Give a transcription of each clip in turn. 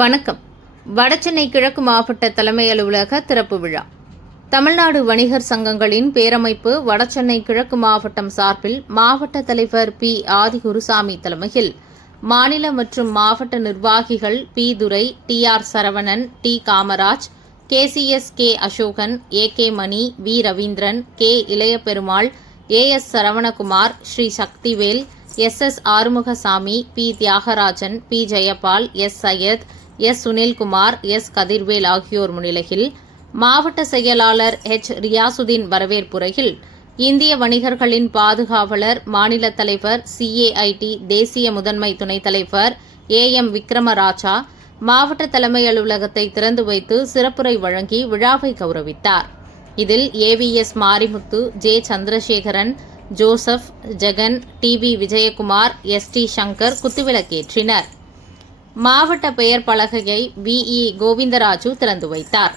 வணக்கம். வடசென்னை கிழக்கு மாவட்ட தலைமை அலுவலக திறப்பு விழா. தமிழ்நாடு வணிகர் சங்கங்களின் பேரமைப்பு வடசென்னை கிழக்கு மாவட்டம் சார்பில் மாவட்ட தலைவர் பி. ஆதிகுருசாமி தலைமையில் மாநில மற்றும் மாவட்ட நிர்வாகிகள் P. Durai, T. R. Saravanan, T. Kamaraj, KCS K. Asokan, AK Mani, V. Ravindran, K. Ilayaperumal, AS Saravanakumar, Sri Sakthivel, SS Arumugasamy, P. Thiagarajan, P. Jayapal, S. Syed, S. Sunilkumar, S. Kathirvel ஆகியோர் முன்னிலையில் மாவட்ட செயலாளர் H. ரியாசுதீன் வரவேற்புரையில் இந்திய வணிகர்களின் பாதுகாவலர் மாநில தலைவர் CAIT தேசிய முதன்மை துணைத் தலைவர் AM விக்ரமராஜா மாவட்ட தலைமை அலுவலகத்தை திறந்து வைத்து சிறப்புரை வழங்கி விழாவை கௌரவித்தார். இதில் AVS Marimuthu, J. Chandrasekaran, Joseph, Jegan, TV Vijayakumar, ST Sankar குத்துவிளக்கேற்றினர். மாவட்ட பெயர் பலகையை VE கோவிந்தராஜு திறந்து வைத்தார்.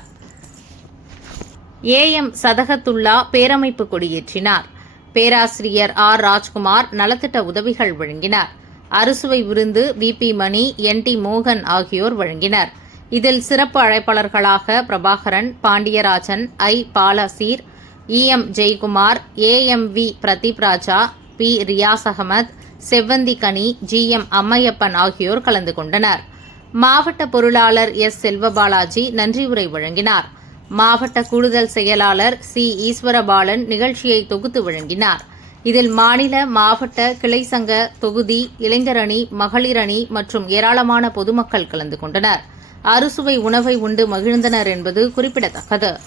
AM சதகத்துல்லா பேரமைப்பு கொடியேற்றினார். பேராசிரியர் R. ராஜ்குமார் நலத்திட்ட உதவிகள் வழங்கினார். அறுசுவை விருந்து VP மணி, NT மோகன் ஆகியோர் வழங்கினர். இதில் சிறப்பு அழைப்பாளர்களாக Prabhakaran, Pandiarajan, I. பாலசீர், EM Jayakumar, AMV Pradeep Raja, P. Riyaz Ahmed, செவ்வந்தி கனி, GM அம்மையப்பன் ஆகியோர் கலந்து கொண்டனர். மாவட்ட பொருளாளர் S. செல்வபாலாஜி நன்றியுரை வழங்கினார். மாவட்ட கூடுதல் செயலாளர் C. ஈஸ்வரபாலன் நிகழ்ச்சியை தொகுத்து வழங்கினார். இதில் மாநில, மாவட்ட, கிளை சங்க, தொகுதி, இளைஞர் அணி, மகளிர் அணி மற்றும் ஏராளமான பொதுமக்கள் கலந்து கொண்டனர். அறுசுவை உணவை உண்டு மகிழ்ந்தனர் என்பது குறிப்பிடத்தக்கது.